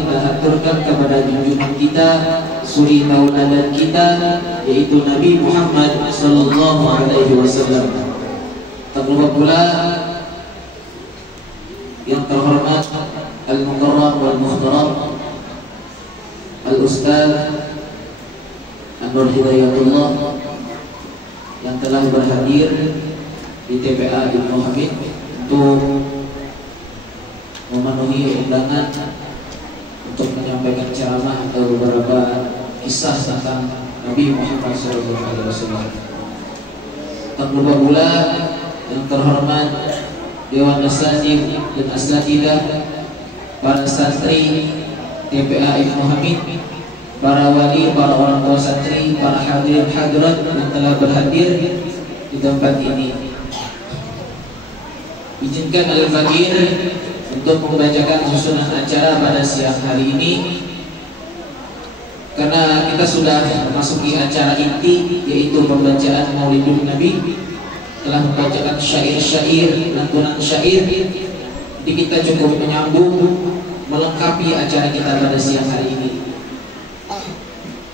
kita haturkan kepada junjungan kita, suri tauladan kita, yaitu Nabi Muhammad sallallahu alaihi wasallam. Tak lupa pula yang terhormat Al-Mukarram wal Mukhtaram Al-Ustaz An-Nur Hidayatullah yang telah berhadir di TPA Ibnu Hamid untuk memenuhi undangan untuk menyampaikan ceramah atau beberapa kisah tentang Nabi Muhammad SAW. Tak lupa pula yang terhormat Dewan Asatidz dan Asatidah, para santri TPA Ibnu Hamid, para wali, para orang tua santri, para hadirin hadirat yang telah berhadir di tempat ini. Izinkan Al-Fakir untuk membacakan susunan acara pada siang hari ini, karena kita sudah memasuki acara inti, yaitu pembacaan Maulidun Nabi. Telah membacakan syair-syair, lantunan syair. Jadi kita cukup menyambung, melengkapi acara kita pada siang hari ini,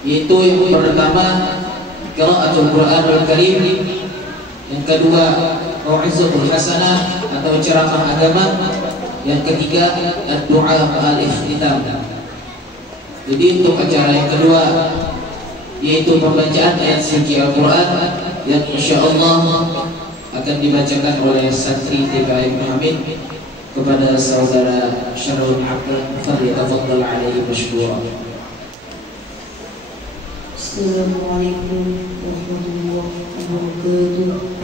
yaitu yang pertama qiraatul Qur'anul Karim, yang kedua mau'izatul hasanah atau ceramah agama, yang ketiga ad-du'a al-ikhtitam. Jadi untuk acara yang kedua yaitu pembacaan ayat suci Al-Quran yang insyaallah akan dibacakan oleh santri TPA Ibnu Hamid kepada saudara Syarul Abdul Fadhil alaihi masykuran. Assalamualaikum warahmatullahi wabarakatuh.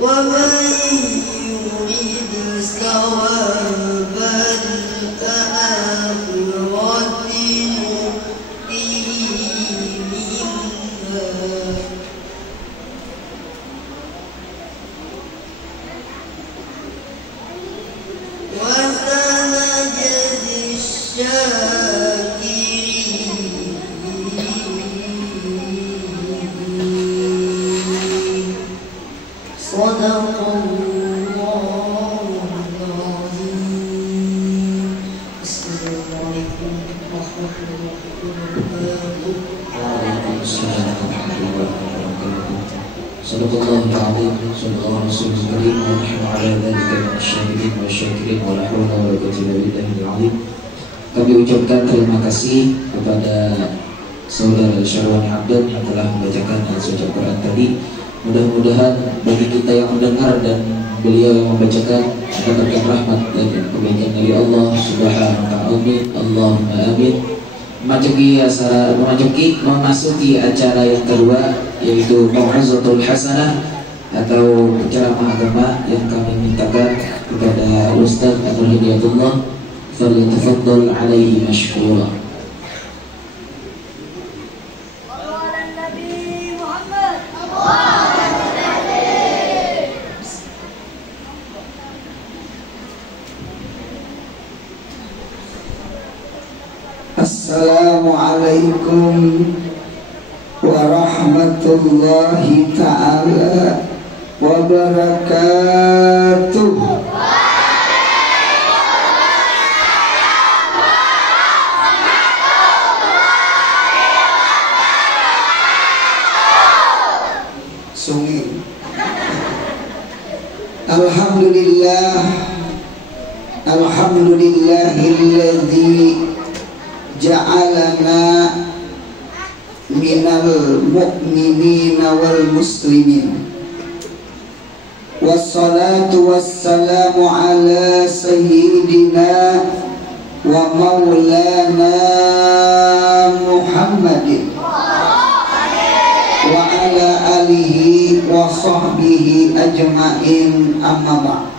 ومن يريد ثواب الآخرة نؤتيه منها وسنجزي الشاكرين صدق الله العظيم. Assalamualaikum warahmatullahi wabarakatuh. Waalaikumsalam warahmatullahi wabarakatuh. Sadaqallahul azim, sadaqallahu rasulul karim, wa nahnu ala dzalika minasyahidin wa syakirin wa la haula wa la quwwata illa billahil azim. Kami ucapkan terima kasih kepada Saudara Syarwani Abdul yang telah membacakan ayat suci Al-Quran tadi. Mudah-mudahan bagi kita yang mendengar dan beliau yang membacakan mendapatkan rahmat dan kebaikan dari Allah Subhanahu wa ta'ala. Amin. Allahumma amin. Memasuki acara yang kedua, yaitu Mau'izatul Hasanah atau ceramah agama yang kami mintakan kepada Ustaz Abdul Hidayatullah. Falyatafaddal alaihi mashkura. Assalamualaikum warahmatullahi ta'ala wabarakatuh. Sungi. Alhamdulillahilladzi ja'alana minal mu'minina wal muslimin. Wassalatu wassalamu ala sayyidina wa maulana Muhammadin wa ala alihi wa sahbihi ajma'in, amma ba'd.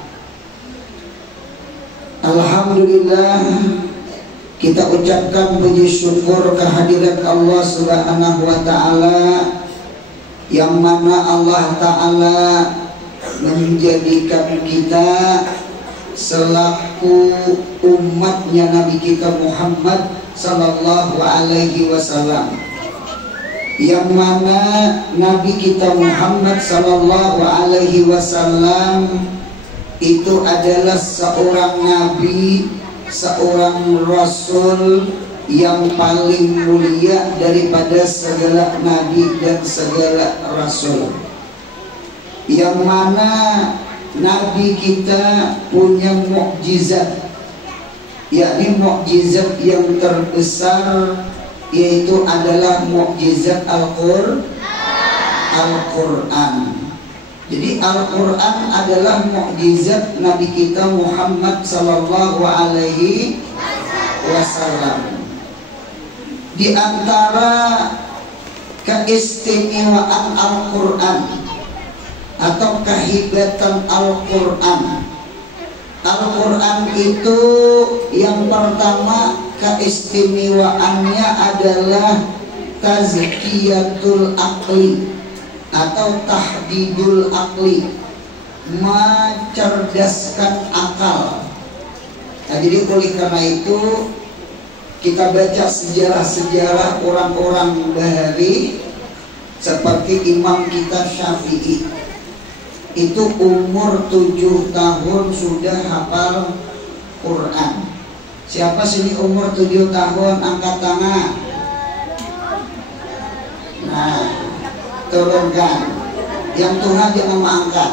Alhamdulillah, kita ucapkan puji syukur kehadirat Allah Subhanahu wa ta'ala, yang mana Allah ta'ala menjadikan kita selaku umatnya Nabi kita Muhammad sallallahu alaihi wasallam, yang mana Nabi kita Muhammad sallallahu alaihi wasallam itu adalah seorang nabi, seorang rasul yang paling mulia daripada segala nabi dan segala rasul, yang mana nabi kita punya mukjizat, yakni mukjizat yang terbesar, yaitu adalah mukjizat Al-Quran. Jadi Al-Quran adalah mukjizat Nabi kita Muhammad sallallahu alaihi wasallam. Di antara keistimewaan Al-Quran atau kehebatan Al-Quran, Al-Quran itu yang pertama keistimewaannya adalah tazkiyatul aqli atau tahdidul aqli, mencerdaskan akal. Nah, jadi oleh karena itu kita baca sejarah-sejarah orang-orang bahari seperti Imam kita Syafi'i, itu umur 7 tahun sudah hafal Quran. Siapa sini umur 7 tahun angkat tangan? Nah, turunkan. Yang tengah jangan mengangkat.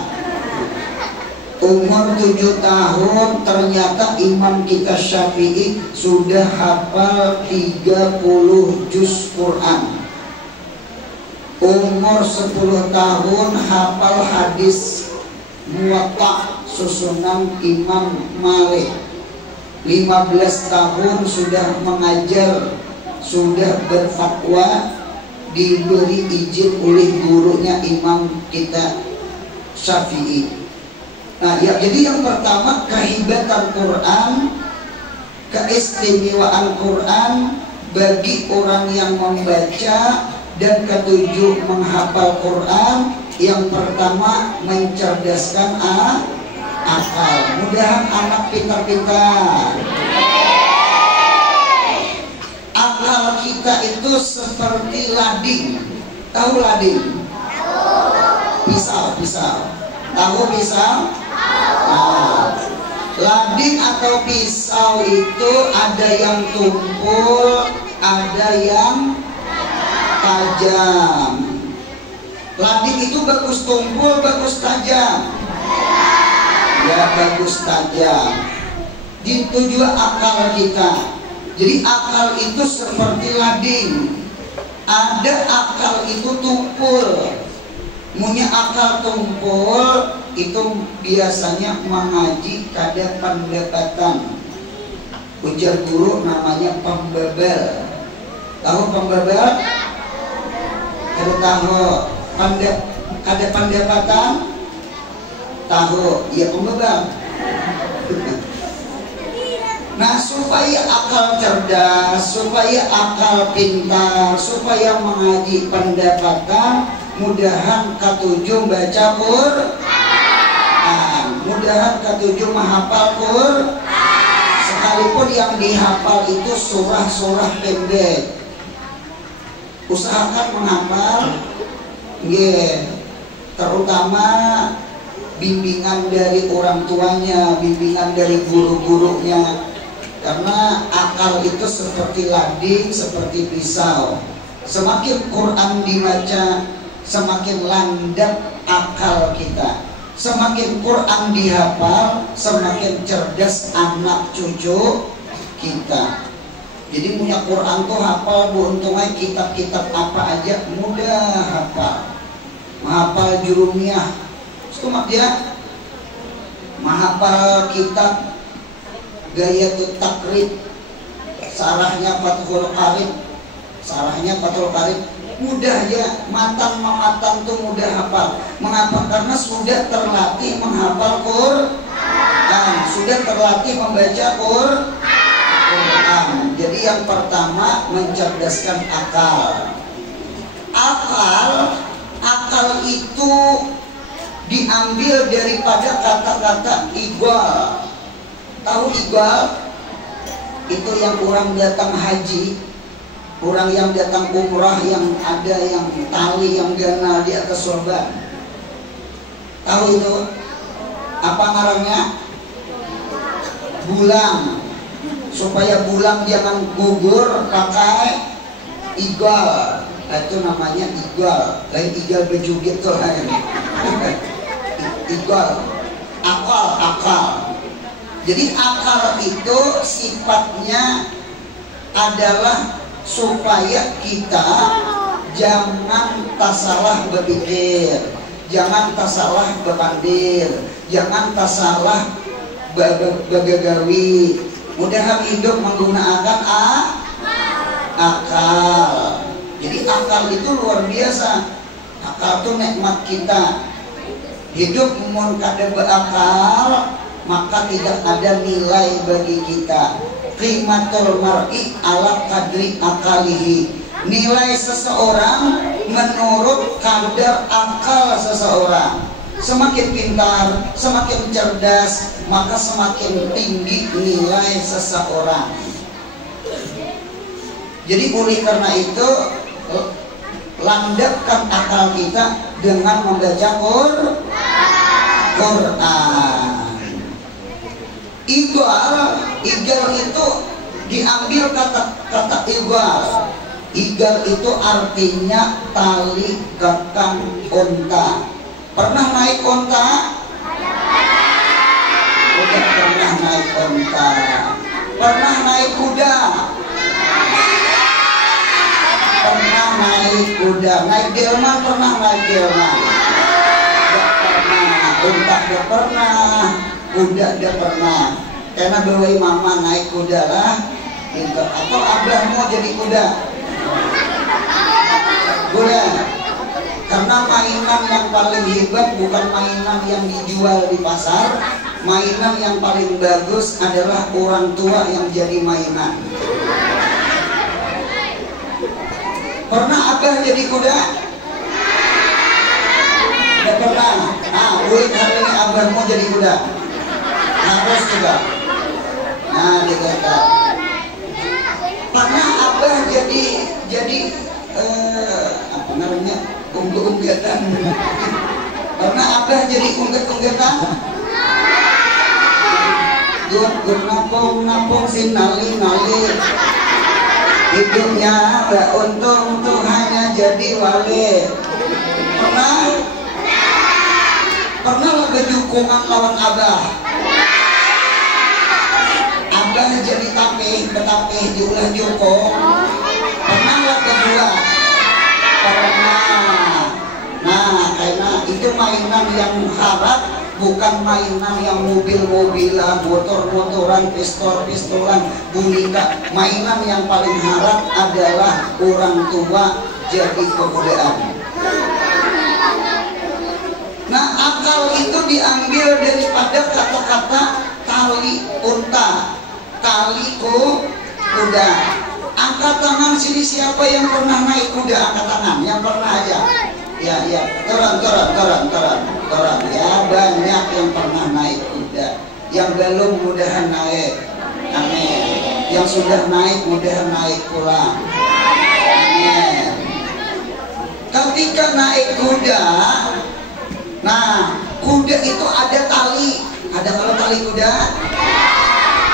Umur 7 tahun ternyata Imam kita Syafi'i sudah hafal 30 juz Quran. Umur 10 tahun hafal hadis Muwatta susunan Imam Malik. 15 tahun sudah mengajar, sudah berfatwa diberi izin oleh gurunya Imam kita Syafi'i. Nah ya, jadi yang pertama kehebatan Quran, keistimewaan Quran bagi orang yang membaca, dan ketujuh menghafal Quran. Yang pertama mencerdaskan akal. Mudahan anak pintar-pintar. Akal kita itu seperti lading. Tahu lading? Pisau. Tahu pisau? Nah, lading atau pisau itu ada yang tumpul, ada yang tajam. Lading itu bagus tumpul, bagus tajam. Ya, bagus tajam. Itu juga akal kita. Jadi akal itu seperti lading. Ada akal itu tumpul. Punya akal tumpul itu biasanya mengaji kada pendapatan. Ujar guru namanya pembebel. Tahu pembebel? Kada tahu. Ada pendapatan? Tahu? Ya pembebel. Nah, supaya akal cerdas, supaya akal pintar, supaya mengaji pendapatan, mudahan ketujuh baca Quran, mudahan ketujuh menghafal Quran. Sekalipun yang dihafal itu surah-surah pendek, usahakan menghafal. Terutama bimbingan dari orang tuanya, bimbingan dari guru-gurunya. Karena akal itu seperti lading, seperti pisau. Semakin Quran dibaca, semakin landap akal kita. Semakin Quran dihafal, semakin cerdas anak cucu kita. Jadi punya Quran tuh hafal, untungnya kitab-kitab apa aja mudah hafal. Menghafal jurumiyah, setumat dia. Menghafal kitab Gayatut Takrib, sarahnya Fathul Qarib, mudah ya, matan tuh mudah hafal. Mengapa? Karena sudah terlatih menghafal Quran, sudah terlatih membaca Quran. Jadi yang pertama mencerdaskan akal. Akal itu diambil daripada kata-kata iqbal. Tahu iqbal? Itu yang orang datang haji, orang yang datang umrah, yang ada yang tali yang ganal di atas sorban. Tahu itu? Apa ngarannya? Bulang. Supaya bulang jangan gugur, pakai iqbal. Itu namanya iqbal. Lain iqbal bejugit tuh lain. Iqbal. Akal. Jadi akal itu sifatnya adalah supaya kita jangan tasalah berpikir, jangan tasalah berpandir, jangan tasalah bagagawi. Mudahan hidup menggunakan akal. Jadi akal itu luar biasa. Akal itu nikmat kita. Hidup mun kada berakal, maka tidak ada nilai bagi kita. Qimatul mar'i ala qadri akalihi. Nilai seseorang menurut kadar akal seseorang. Semakin pintar, semakin cerdas, maka semakin tinggi nilai seseorang. Jadi oleh karena itu, landapkan akal kita dengan membaca Quran. Iqbal itu diambil kata iqbal. Iqbal itu artinya tali kekang unta. Pernah naik unta? Udah pernah naik unta. Pernah naik kuda? Pernah naik kuda. Naik delman pernah naik delman? Gak pernah. Unta gak pernah. Kuda gak pernah. Karena bawa mama naik kuda lah. Gitu. Atau abah mau jadi kuda? Kuda. Karena mainan yang paling hebat bukan mainan yang dijual di pasar. Mainan yang paling bagus adalah orang tua yang jadi mainan. Pernah Abah jadi kuda? Tidak pernah. Nah, buat hari ini Abah mau jadi kuda. Harus juga. Nah, dikata. Pernah Abah jadi apa namanya, ungget-unggetan. Pernah Abah jadi ungget-unggetan? Gur napung sinali-nali. Hidupnya gak untung tuh hanya jadi wali. Pernah lah kejukungan lawan Abah. Abah jadi betapih diulah jukung. Pernah lah kedua. Pernah. Nah, karena itu mainan yang harap, bukan mainan yang mobil-mobilan, motor-motoran, pistol-pistolan, boneka. Mainan yang paling harap adalah orang tua jadi kebudayaan. Nah, akal itu diambil daripada kata-kata tali unta, tali kuda. Angkat tangan sini siapa yang pernah naik kuda? Angkat tangan, yang pernah aja. Ya, Toran. Ya, banyak yang pernah naik kuda. Yang belum mudahan naik. Amin. Yang sudah naik mudahan naik pulang. Amin. Ketika naik kuda, nah, kuda itu ada tali. Ada kalau tali kuda?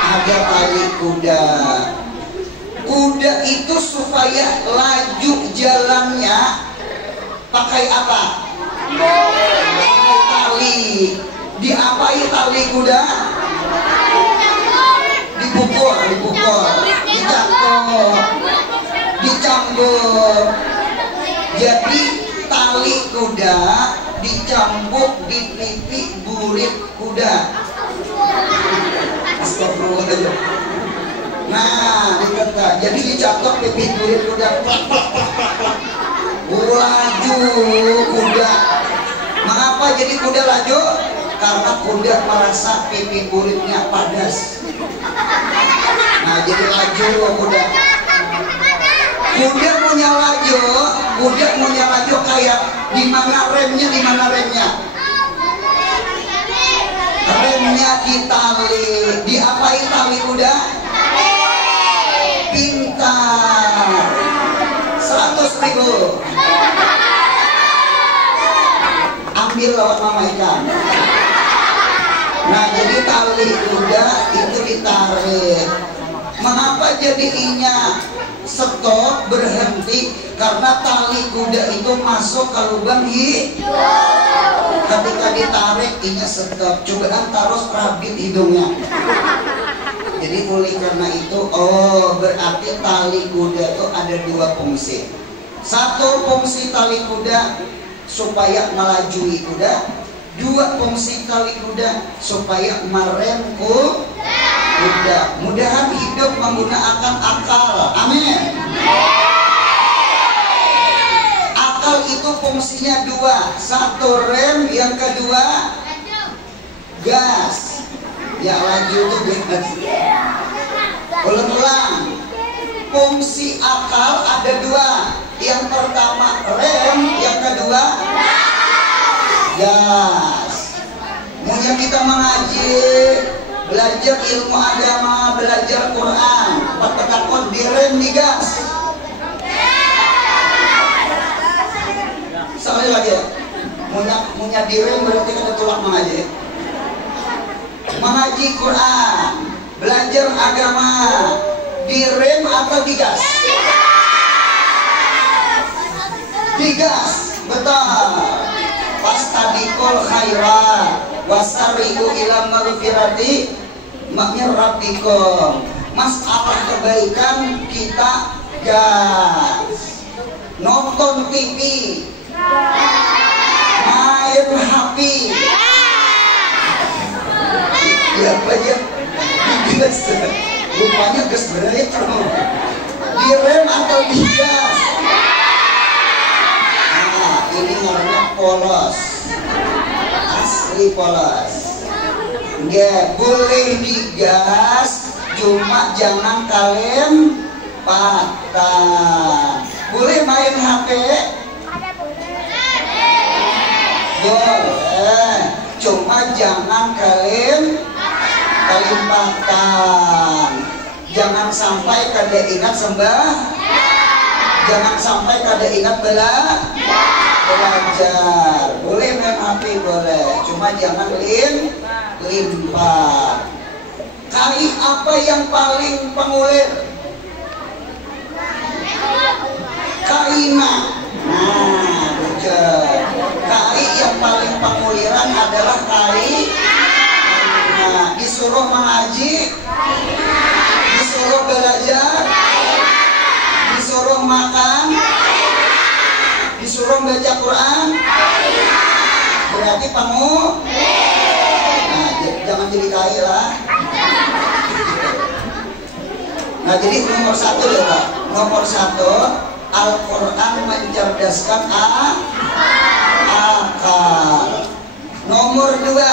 Ada tali kuda. Kuda itu supaya laju jalannya pakai apa? Pakai tali. Diapai tali kuda? Dipukul, dicambuk. Jadi tali kuda dicambuk di pipi burit kuda. Astagfirullahaladzim. Nah, dikata, jadi dicambuk pipi burit kuda. Laju kuda. Mengapa jadi kuda laju? Karena kuda merasa pipi buritnya padas. Nah, jadi laju kuda. Kuda punya laju kayak di mana remnya? Remnya ditali. Diapain tali kuda? Pintar. 100.000. Ambil lawan mama ikan. Nah, jadi tali kuda itu ditarik. Mengapa jadinya stop, berhenti? Karena tali kuda itu masuk ke lubang hidung. Ketika ditarik ini stop. Cobaan taruh rabit hidungnya. Jadi oleh karena itu, berarti tali kuda itu ada dua fungsi. Satu fungsi tali kuda supaya melajui kuda. Dua fungsi tali kuda supaya merem kuda. Mudahan hidup menggunakan akal. Amin. Akal itu fungsinya dua. Satu rem, yang kedua gas. Ya, laju itu gas. Ulang. Fungsi akal ada dua. Yang pertama rem, yang kedua gas. Yang kita mengaji, belajar ilmu agama, belajar Quran, takut direm di gas. Sekali lagi ya, punya direm berarti ada tulak mengaji. Mengaji Quran, belajar agama, direm atau digas? Digas, betul. Fastabiqul khairat wasari'u ila maghfirati rabbikum. Masalah kebaikan kita gas. Nonton TV, main HP, ya apa ya? Digas. Rupanya gas berat. Direm atau digas? dipolos. Nggak boleh digas, cuma jangan kelempatan. Boleh main HP? Boleh, cuma jangan kelempatan. Jangan sampai kada ingat sembah. Jangan sampai kada ingat belajar. Boleh main HP boleh, cuma jangan limpat. Kali apa yang paling pengulir? Kaina. Nah, betul. Kali yang paling penguliran adalah kali. Nah, disuruh mengaji, disuruh belajar, disuruh makan, disuruh baca Quran, berarti nah, jangan jadi kai lah. Nah, jadi nomor satu ya Pak. Nomor satu, Al-Quran mencerdaskan akal. Nomor dua,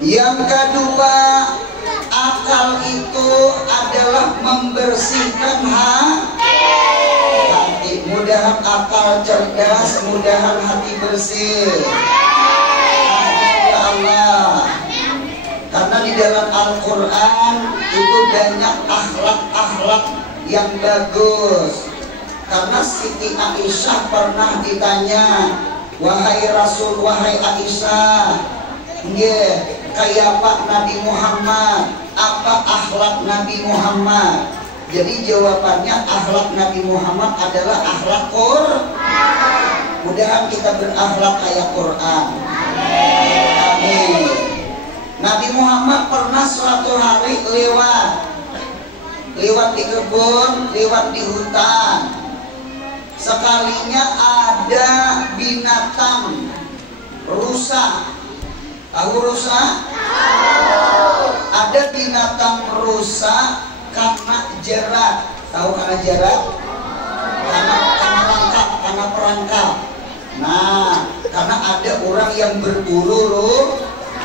yang kedua, akal itu adalah membersihkan hati. Mudahan akal cerdas, mudahan hati bersih. Ya Allah. Karena di dalam Al-Quran itu banyak akhlak-akhlak yang bagus. Karena Siti Aisyah pernah ditanya, wahai Rasul, wahai Aisyah, kayak Pak Nabi Muhammad, apa akhlak Nabi Muhammad? Jadi jawabannya akhlak Nabi Muhammad adalah akhlak Quran. Mudahan kita berakhlak kayak Quran. Amin. Nabi Muhammad pernah suatu hari lewat di kebun, lewat di hutan. Sekalinya ada binatang rusa. Tahu rusa? Ada binatang rusa karena jerat. Tahu karena jerat? Karena perangkap. Nah, karena ada orang yang berburu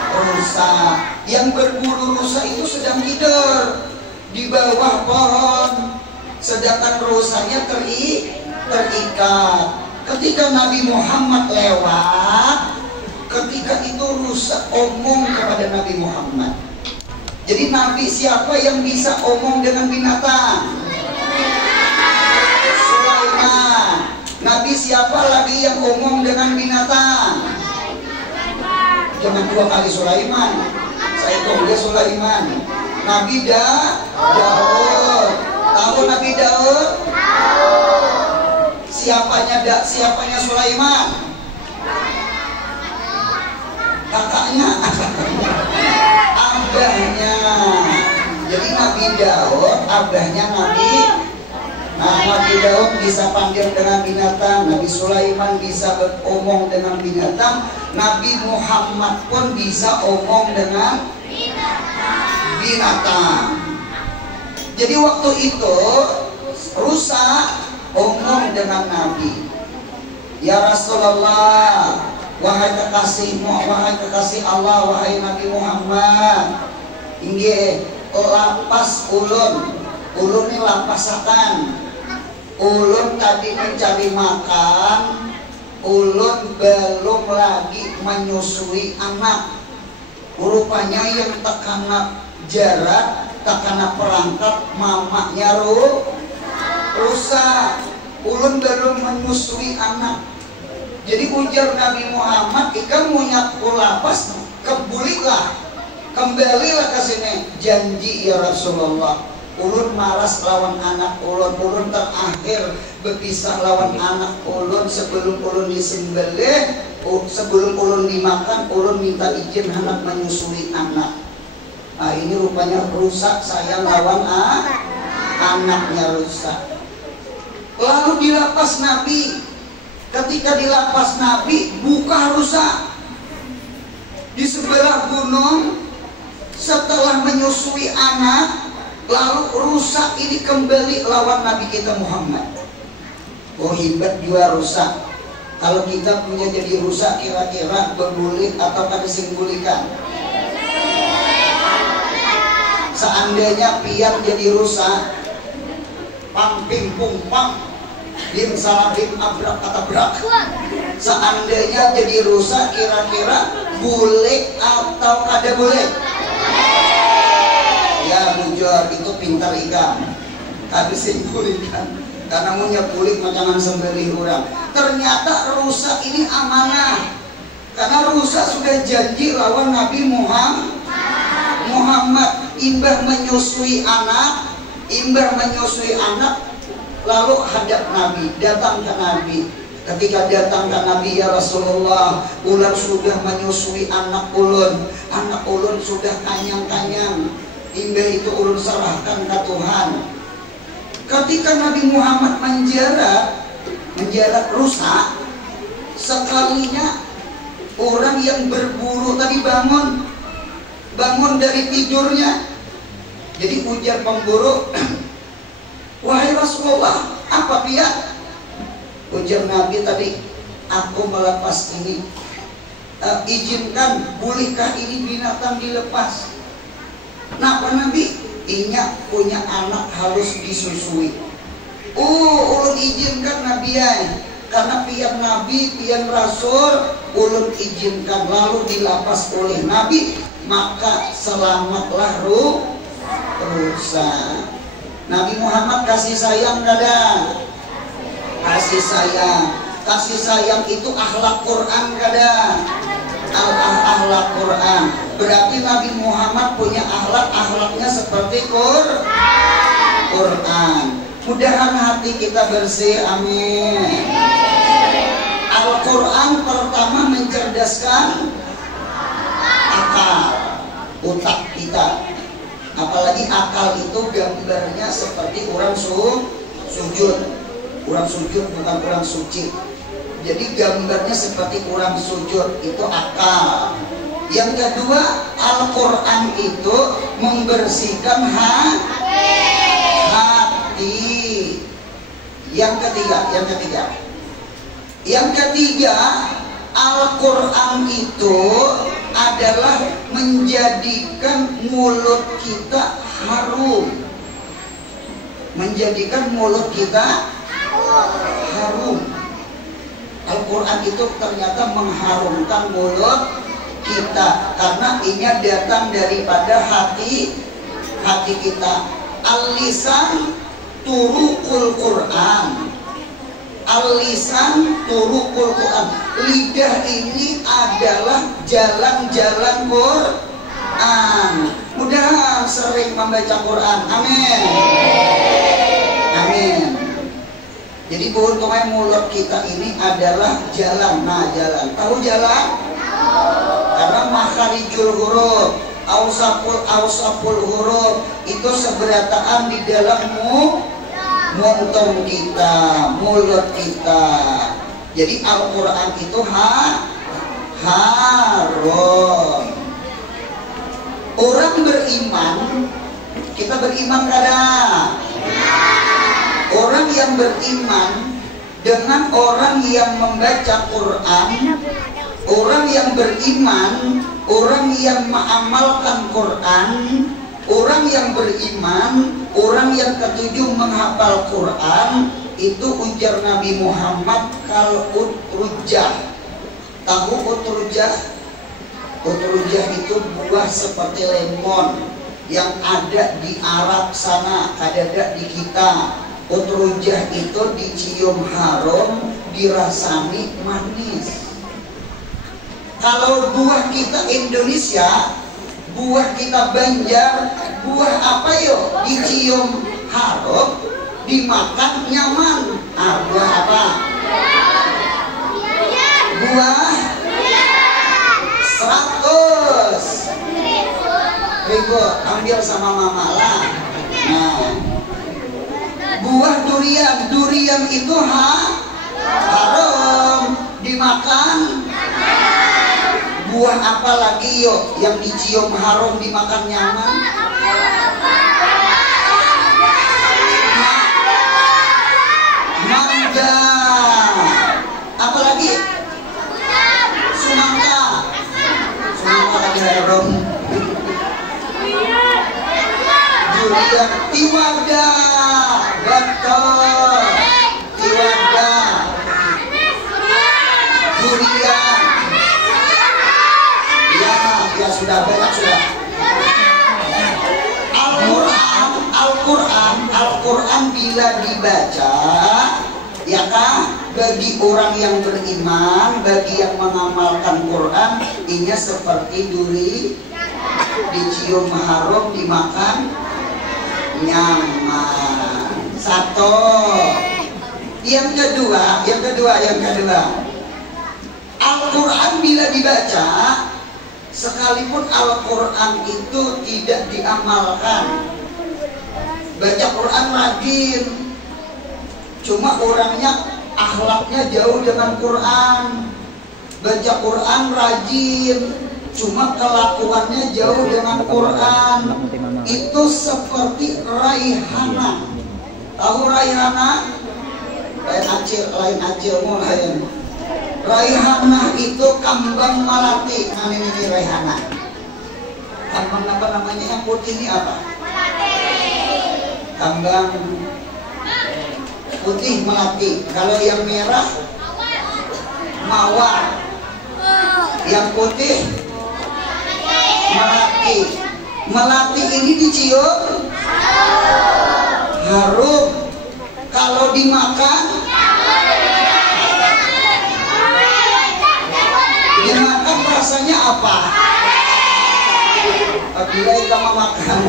rusa. Yang berburu rusa itu sedang tidur di bawah pohon, sedangkan rusanya terikat. Ketika Nabi Muhammad lewat, ketika itu rusa omong kepada Nabi Muhammad. Jadi Nabi siapa yang bisa omong dengan binatang? Sulaiman. Nabi siapa lagi yang omong dengan binatang? Jangan dua kali Sulaiman. Saya panggil Sulaiman. Nabi Daud. Tahu Nabi Daud? Siapanya Sulaiman? Kakaknya. Abahnya. Jadi Nabi Daud, abahnya Nabi. Nah, Nabi Daud bisa panggil dengan binatang, Nabi Sulaiman bisa beromong dengan binatang, Nabi Muhammad pun bisa omong dengan binatang. Jadi waktu itu rusa omong dengan Nabi, ya Rasulullah, wahai kekasihmu, wahai kekasih Allah, wahai Nabi Muhammad, inggih lapas ulun ini lapasakan. Ulun tadi mencari makan, ulun belum lagi menyusui anak. Rupanya yang terkena jarak, terkena perangkap, mamanya rusak. Ulun belum menyusui anak. Jadi ujar Nabi Muhammad, ikan punya lapas, kembalilah ke sini. Janji ya Rasulullah. Ulun maras lawan anak ulun terakhir berpisah lawan anak ulun sebelum ulun disembelih, sebelum ulun dimakan, ulun minta izin hendak menyusui anak. Nah ini rupanya rusak sayang lawan anaknya rusak. Lalu di lapas Nabi, ketika di lapas Nabi buka rusak di sebelah gunung, setelah menyusui anak. Lalu rusak ini kembali lawan Nabi kita Muhammad. Oh hebat juga rusak. Kalau kita punya jadi rusak kira-kira berbulik atau kada singgulikan? Seandainya pian jadi rusak, pamping pungpang, dim salabim abrak kata berak. Seandainya jadi rusak kira-kira boleh atau kada boleh? Ya bujur, itu pintar ikan. Kada singgulikan. Karena punya kulit macangan sembelih orang. Ternyata rusak ini amanah. Karena rusak sudah janji lawan Nabi Muhammad. Imbah menyusui anak, lalu hadap Nabi, datang ke Nabi. Ketika datang ke Nabi, ya Rasulullah, ular sudah menyusui anak ulun sudah kanyang-kanyang. Imbah itu ulun serahkan ke Tuhan. Ketika Nabi Muhammad menjarak rusak, sekalinya orang yang berburu tadi bangun dari tidurnya. Jadi ujar pemburu, wahai Rasulullah, apa pihak? Ujar Nabi tadi, aku melepas ini. Izinkan, bolehkah ini binatang dilepas? Kenapa Nabi? Inya punya anak harus disusui. Ulun izinkan Nabi ya. Karena pian Nabi, pian Rasul, ulun izinkan lalu dilapas oleh Nabi, maka selamatlah rusak. Nabi Muhammad kasih sayang kada? Kasih sayang. Kasih sayang itu akhlak Quran kada? Akhlak Quran. Berarti Nabi Muhammad punya akhlaknya seperti Quran. Mudahan hati kita bersih, amin. Al-Quran pertama mencerdaskan akal, otak kita. Apalagi akal itu gambarnya seperti orang sujud. Orang sujud bukan orang suci. Jadi gambarnya seperti orang sujud, itu akal. Yang kedua, Al-Quran itu membersihkan hati. Yang ketiga, Al-Quran itu adalah menjadikan mulut kita harum. Menjadikan mulut kita harum. Al-Quran itu ternyata mengharumkan mulut kita, karena ini datang daripada hati kita. Al-lisan turuqul Quran. Al-lisan turuqul Quran. Lidah ini adalah jalan-jalan Quran. Mudah sering membaca Quran. Amin. Amin. Jadi keuntungan mulut kita ini adalah jalan. Nah, jalan. Tahu jalan? Karena makharijul huruf, ausapul huruf itu seberataan di dalam muntung kita, mulut kita. Jadi Al-Quran itu harum. Orang beriman, kita beriman kada? Orang yang beriman dengan orang yang membaca Quran, orang yang beriman, orang yang mengamalkan Quran, orang yang beriman, orang yang ketujuh menghafal Quran, itu ujar Nabi Muhammad kal utrujah. Tahu utrujah? Utrujah itu buah seperti lemon yang ada di Arab sana, ada di kita. Utrujah itu dicium harum, dirasani manis. Kalau buah kita Indonesia, buah kita Banjar, buah apa yuk? Dicium harum, dimakan nyaman. Buah apa? Buah 100 ribu. Ambil sama mama lah. Nah, buah durian, durian itu harum, dimakan. Buah apa lagi yuk yang dicium harum dimakan nyaman? Mangga. Apa lagi? banyak sudah. Al-Quran bila dibaca, ya kan, bagi orang yang beriman, bagi yang mengamalkan Quran, inya seperti duri, dicium harum, dimakan nyaman. Satu. Yang kedua, Al-Quran bila dibaca, sekalipun Al-Quran itu tidak diamalkan, baca Quran rajin, cuma orangnya akhlaknya jauh dengan Quran. Baca Quran rajin, cuma kelakuannya jauh dengan Quran. Itu seperti raihana. Tahu raihana? Lain acilmu lain. Raihana itu kambang melati. Nah ini raihana. Kambang apa namanya yang putih ini apa? Kambang putih melati. Kalau yang merah mawar. Yang putih melati. Melati ini dicium harum. Kalau dimakan rasanya apa? Apabila kita makan.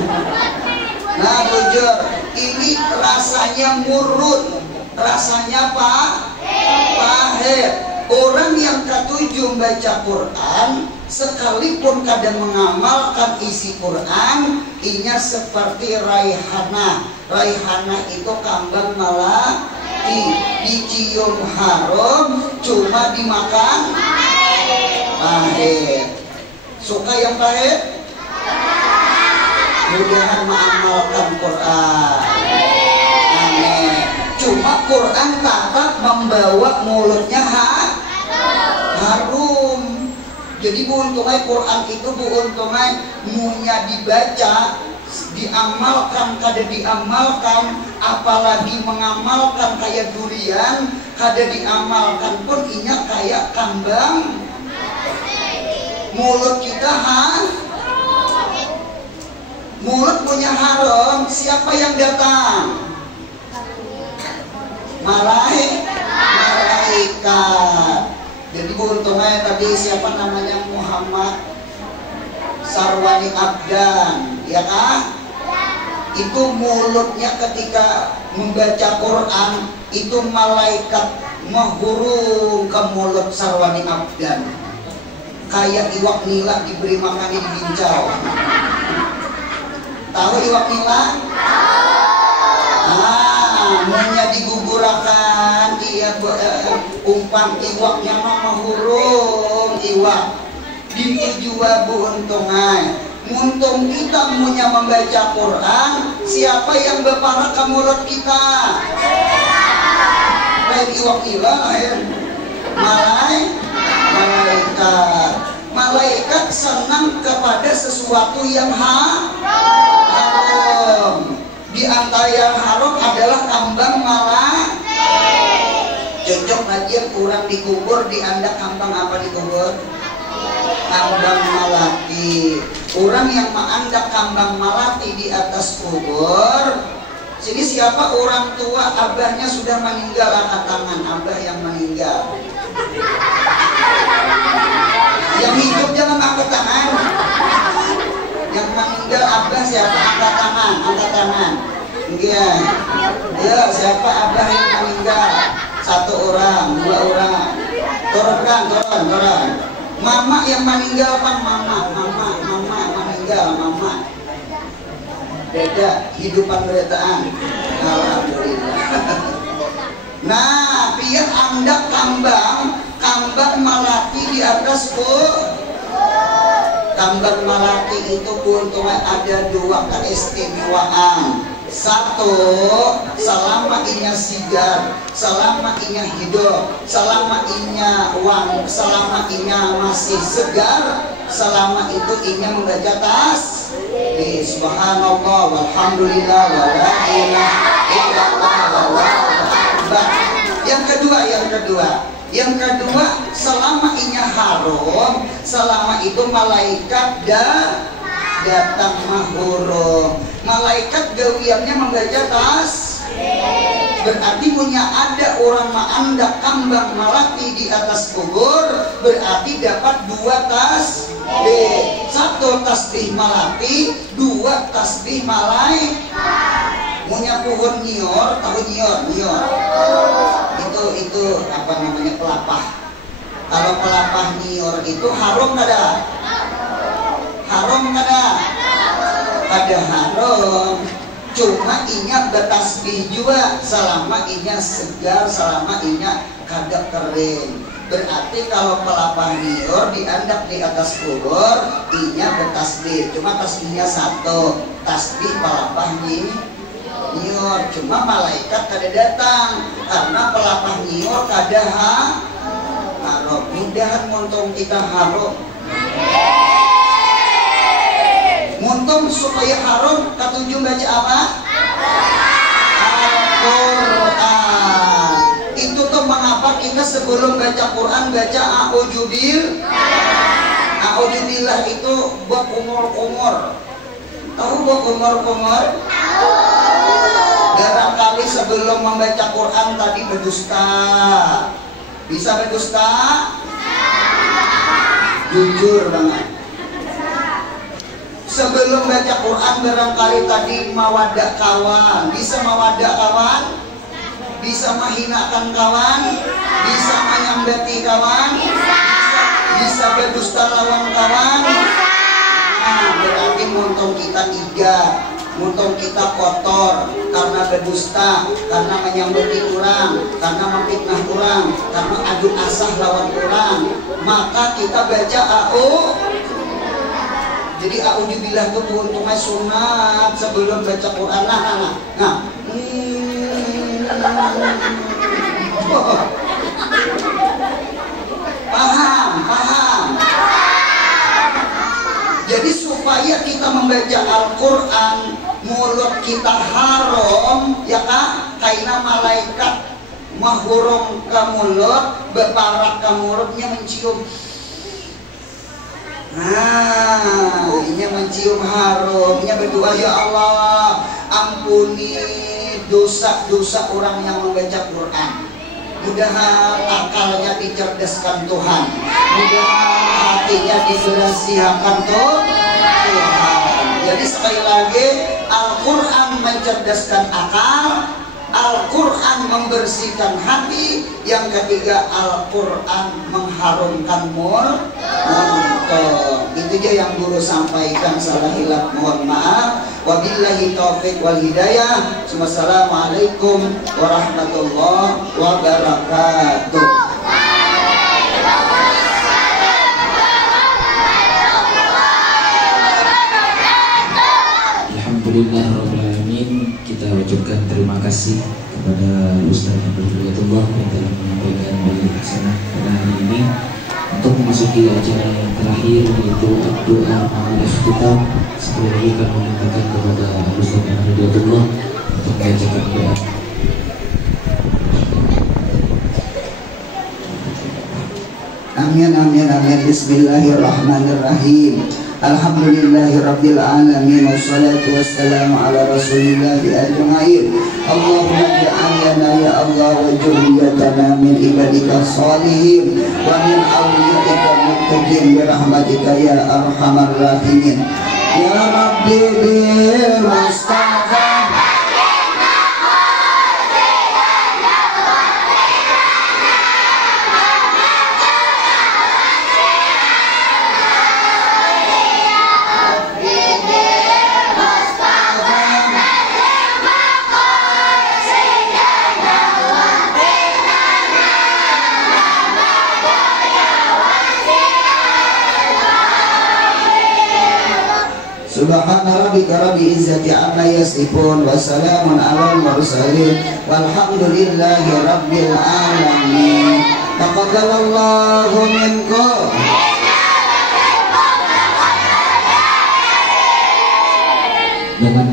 Nah bujur, ini rasanya murut, rasanya apa? Pahit. Orang yang ketujuh baca Quran, sekalipun kadang mengamalkan isi Quran, inya seperti raihana. Raihana itu kambang melati, dicium harum, cuma dimakan pahit. Suka yang pahit? Mudahan mengamalkan Quran. Amin. Cuma Quran tetap membawa mulutnya harum. Jadi buuntungnya Quran itu buuntungnya munya dibaca, diamalkan kada diamalkan, apalagi mengamalkan kayak durian, kada diamalkan pun inya kayak kambang. Mulut kita mulut punya harum, siapa yang datang? Malaikat. Jadi beruntungnya tadi siapa namanya, Muhammad Sarwani Abdan, ya kan? Itu mulutnya ketika membaca Quran, itu malaikat menghurung ke mulut Sarwani Abdan. Kayak iwak nila diberi makan di gincau. Tahu iwak nila? Nah, mulnya digugurakan, dia umpan iwaknya menghurung iwak. Ditujua buuntungan. Muntung kita punya membaca Quran, siapa yang berparah ke mulut kita? Baik iwak nila, malaikat. Malaikat senang kepada sesuatu yang haram. Di antara yang haram adalah kambang malaikat. Cocok aja kurang dikubur, di anda kambang apa dikubur? Kambang malati. Orang yang mengandak kambang malati di atas kubur. Sini siapa orang tua abahnya sudah meninggal, angkat tangan. Abah yang meninggal. Yang hidup jangan angkat tangan. Yang meninggal abah siapa? Angkat tangan, angkat tangan. Iya. Ya, siapa abah yang meninggal? Satu orang, dua orang. Turunkan, turun. Mama yang meninggal kan, mama meninggal, mama. Beda hidupan beretaan. Alhamdulillah. Nah, biar anda kambang melati di atas kambang melati itu keuntungan ada dua keistimewaan. Satu, selama inya sigar, selama inya hidup, selama inya masih segar, selama itu inya membaca tasbih, subhanallah walhamdulillah wala ilaha illallah wallahu akbar. Yang kedua, Yang kedua, selama inya haram, selama itu malaikat datang mahuro. Malaikat gawiannya membaca tasbih. Berarti punya ada orang maandak kambang malati di atas kubur, berarti dapat 2 tasbih. 1 tasbih malati, 2 tasbih malaikat. Punya pohon nyior, tahu nyior? Itu apa namanya, pelapah. Kalau pelapah nyior itu haram kada? Haram kada? Kada haram. Cuma inya bertasbih juga selama inya segar, selama inya kada kering. Berarti kalau pelapah nyior diandak di atas kubur, inya bertasbih. Cuma tasbihnya 1, tasbih pelapah nyior. Cuma malaikat kada datang karena pelapah nyior kada haram. Mudahan montong kita haram. Montong supaya haram ketujuh baca apa? Al-Quran. Itu tuh mengapa kita sebelum baca Quran baca A'udzubillah itu buat umur. Tahu buat umur? Barangkali sebelum membaca Quran tadi berdusta. Bisa berdusta? Jujur banget. Sebelum baca Quran barangkali tadi mawadah kawan. Bisa mawadah kawan? Bisa menghinakan kawan? Bisa menyambati kawan? Bisa berdusta lawan kawan? Nah, berarti montong kita 3. Montong kita kotor karena berdusta, karena menyambati orang, karena memfitnah orang, karena adu asah lawan orang. Maka kita baca Jadi a'udzubillah itu keuntungan sunat sebelum baca Quran. Nah. Paham. Jadi supaya kita membaca Al-Quran mulut kita haram, ya kan? Kaina malaikat mahurung ke mulut, berparak ke mulutnya mencium. Nah, ini mencium harumnya, berdoa, ya Allah ampuni dosa-dosa orang yang membaca Quran. Mudahan akalnya dicerdaskan Tuhan, mudahan hatinya diberasihakan Tuhan. Jadi sekali lagi, Al-Quran mencerdaskan akal, Al-Quran membersihkan hati. Yang ketiga, Al-Quran mengharumkan mulut. Itu dia yang guru sampaikan, salah hilaf mohon maaf. Wabillahi taufiq wal hidayah. Wassalamualaikum warahmatullahi wabarakatuh. Alhamdulillahirrahmanirrahim. Kita ucapkan terima kasih kepada Ustaz Abdullah yang telah menyampaikan banyak hasanah pada hari ini. Untuk memasuki acara yang terakhir yaitu doa ma'arif kita, sekali lagi kami memintakan kepada Ustaz Abdullah untuk mengajarkan doa. Amin. Bismillahirrahmanirrahim. Alhamdulillahirabbil alamin wassalatu wassalamu ala rasulillahi ajmain. Allahumma ja'alna ya Allah wa dzurriyyatana min ibadika shalihin wa min awliyaika muttaqin bi rahmatika ya arhamar rahimin. Ya Rabbi bil Mustafa Subhana rabbika rabbil izzati amma yasifun wa salamun alal mursalin walhamdulillahi rabbil alamin. Taqabbalallahu minkum. Dengan